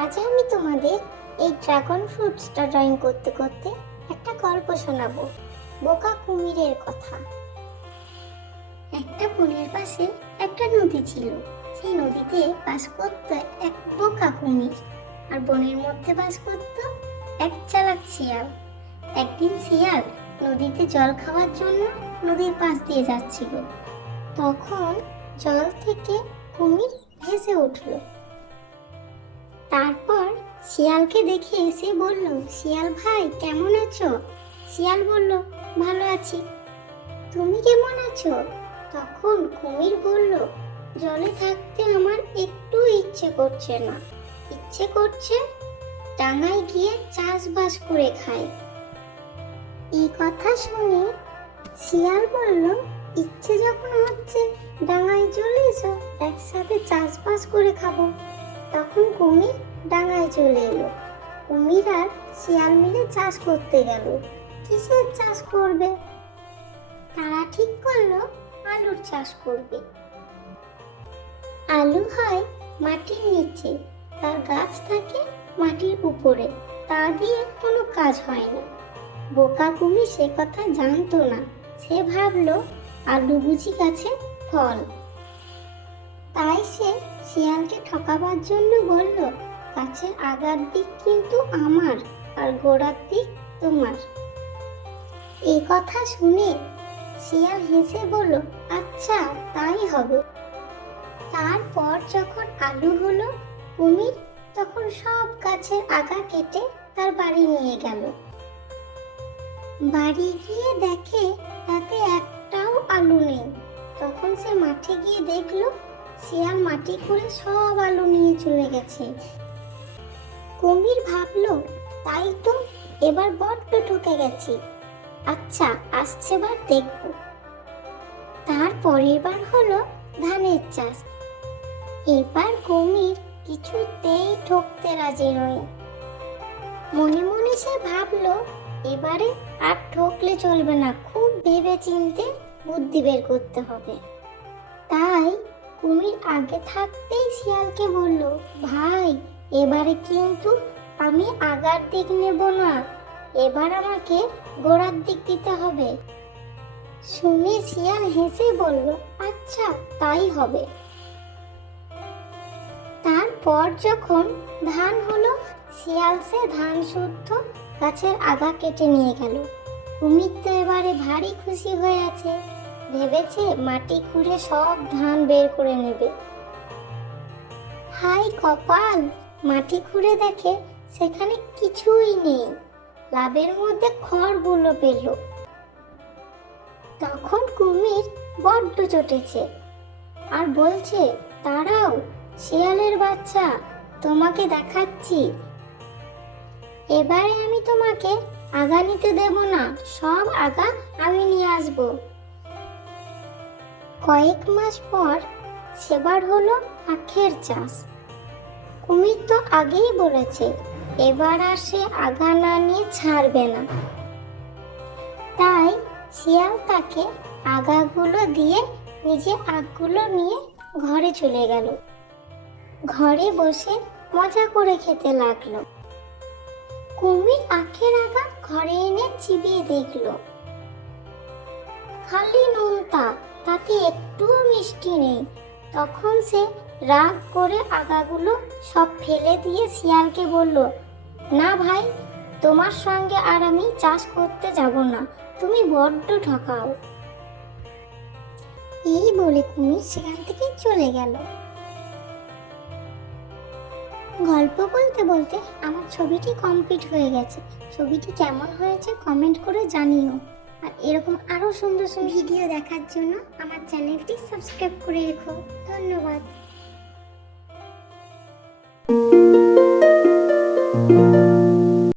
আজ আমি তোমাদের এই ড্রাগন ফ্রুটসটা ড্রয়িং করতে করতে একটা গল্প শোনাবো, বোকা কুমিরের কথা। একটা বনের পাশে একটা নদী ছিল। সেই নদীতে বাস করত এক বোকা কুমির, আর বনের মধ্যে বাস করত এক চালাক শিয়াল। একদিন শিয়াল নদীতে জল খাওয়ার জন্য নদীর পাশ দিয়ে যাচ্ছিল। তখন জল থেকে কুমির ভেসে উঠল। তারপর শিয়ালকে দেখে এসে বলল, শিয়াল ভাই কেমন আছো? শিয়াল বলল, ভালো আছি, তুমি কেমন আছো? তখন কুমির বলল, জলে থাকতে আমার একটু ইচ্ছে করছে না, ইচ্ছে করছে ডাঙায় গিয়ে চাষবাস করে খাই। এই কথা শুনে শিয়াল বলল, ইচ্ছে যখন হচ্ছে ডাঙায় চলে এসো, একসাথে চাষবাস করে খাবো। তখন কুমির ডাঙায় চলে এলো। কুমির আর শিয়াল মিলে চাষ করতে গেল। কিসের চাষ করবে? তারা ঠিক করলো আলুর চাষ করবে। আলু হয় মাটির নিচে, তার গাছ থাকে মাটির উপরে, তা দিয়ে কোনো কাজ হয় না। বোকা কুমির সে কথা জানতো না। সে ভাবলো আলু বুঝি গাছে ফল। তাই সে শিয়ালকে ঠকাবার জন্য বলল, গাছের আগার দিক কিন্তু আমার আর গোড়ার দিক তোমার। এই কথা শুনে শিয়াল হেসে বলল, আচ্ছা তাই হবে। তারপর যখন আলু হলো, কুমির তখন সব গাছের আগা কেটে তার বাড়ি নিয়ে গেল। বাড়ি গিয়ে দেখে তাতে একটাও আলু নেই। তখন সে মাঠে গিয়ে দেখলো শিয়াল মাটি খুঁড়ে সব আলু নিয়ে চলে গেছে। কুমির ভাবলো, তাই তো, এবার বড্ড ঠকে গেছি। আচ্ছা আসছেবার দেখব। তার পরের বার হলো ধানের চাষ। এবার কুমির কিছুতেই ঠকতে রাজি নয়। মনে মনে সে ভাবলো, এবারে আর ঠকলে চলবে না, খুব ভেবে চিন্তে বুদ্ধি বের করতে হবে। তাই কুমির আগে থাকতেই শিয়ালকে বলল, ভাই এবারে কিন্তু আমি আগার দিক নেব না, এবার আমাকে গোড়ার দিক দিতে হবে। শুনে শিয়াল হেসে বলল, আচ্ছা তাই হবে। তারপর যখন ধান হলো, শিয়াল সে ধান শুদ্ধ গাছের আগা কেটে নিয়ে গেল। কুমির তো এবারে ভারী খুশি হয়ে আছে, ভেবেছে মাটি খুঁড়ে সব ধান বের করে নেবে। হাই কপাল, মাটি খুঁড়ে দেখে সেখানে কিছুই নেই, লাবের মধ্যে খড়গুলো পেল। তখন কুমির বড্ড চটেছে আর বলছে, দাঁড়াও শিয়ালের বাচ্চা, তোমাকে দেখাচ্ছি। এবারে আমি তোমাকে আগা নিতে দেব না, সব আগা আমি নিয়ে আসব। কয়েক মাস পর সেবার হলো আখের চাষ। কুমির তো আগেই বলেছে এবার আর সে আগা না নিয়ে ছাড়বে না। তাই শিয়াল তাকে আগাগুলো দিয়ে নিজে আখগুলো নিয়ে ঘরে চলে গেল। ঘরে বসে মজা করে খেতে লাগলো। কুমির আখের আগা ঘরে এনে চিবিয়ে দেখলো, খালি নোনতা, তাতে একটুও মিষ্টি নেই। তখন সে রাগ করে আগাগুলো সব ফেলে দিয়ে শিয়ালকে বলল, না ভাই, তোমার সঙ্গে আর আমি চাষ করতে যাব না, তুমি বড্ড ঠকাও। এই বলে কুমির সেখান থেকে চলে গেল। গল্প বলতে বলতে আমার ছবিটি কমপ্লিট হয়ে গেছে। ছবিটি কেমন হয়েছে কমেন্ট করে জানিও। আর এরকম আরো সুন্দর সুন্দর ভিডিও দেখার জন্য আমার চ্যানেলটি সাবস্ক্রাইব করে রেখো। ধন্যবাদ।